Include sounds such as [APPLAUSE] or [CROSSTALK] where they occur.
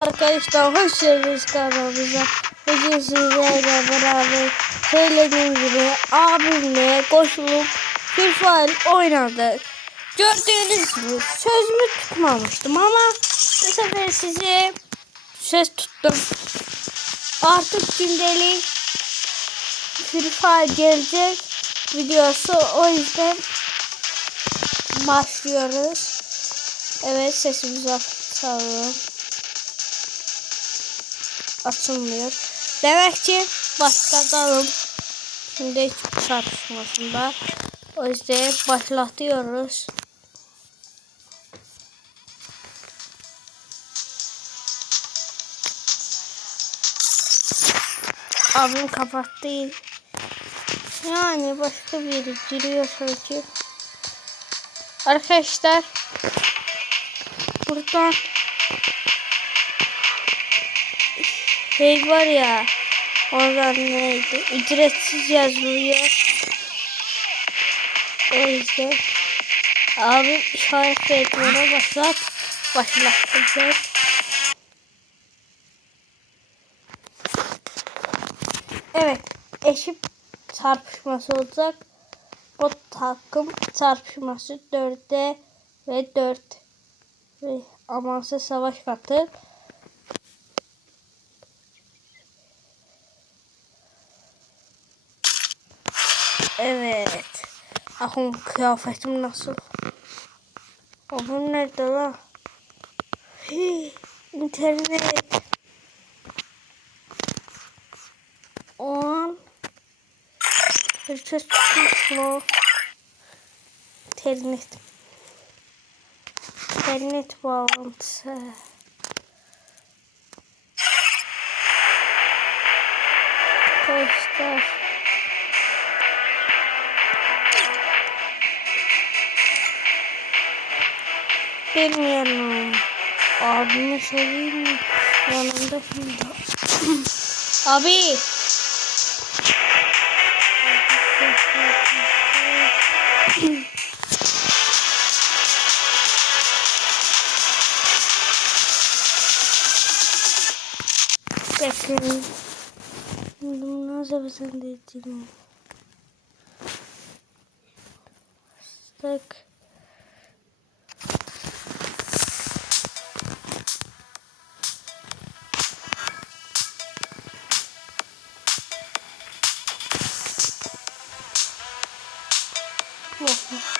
Arkadaşlar hoş geldiniz kanalımıza. Bugün sizlerle beraber söylediğim gibi abimle koşulup bir fail oynadık. Gördüğünüz gibi sözümü tutmamıştım ama bu sefer size söz tuttum. Artık gündelik Free Fire gelecek videosu o yüzden başlıyoruz. Evet sesimizi açalım. Açılmıyor. Demek ki başlatalım. Şimdi hiç çarpışmasında. O yüzden başlatıyoruz. Abim kapattı. Yani başka biri giriyor sanki. Arkadaşlar buradan şey var ya oradan neydi ücretsiz yazılıyor. O yüzden abim işaret etmene başlat başlattı. Evet eşit çarpışması olacak. Bu takım çarpışması 4'e ve 4 ve amansız savaş katı. Evet. Ahım kıyafetim nasıl? Ahım nerede la? Hii, internet. O an herkes tutmuş mu? İnternet. İnternet bağlantısı. Arkadaşlar. Bilmiyorum. Abime sorayım mı? Yanımda şimdi. Abi. Bekleyin. Bunu nasıl bir sen de edeyim? Tak. 我 [LAUGHS] 服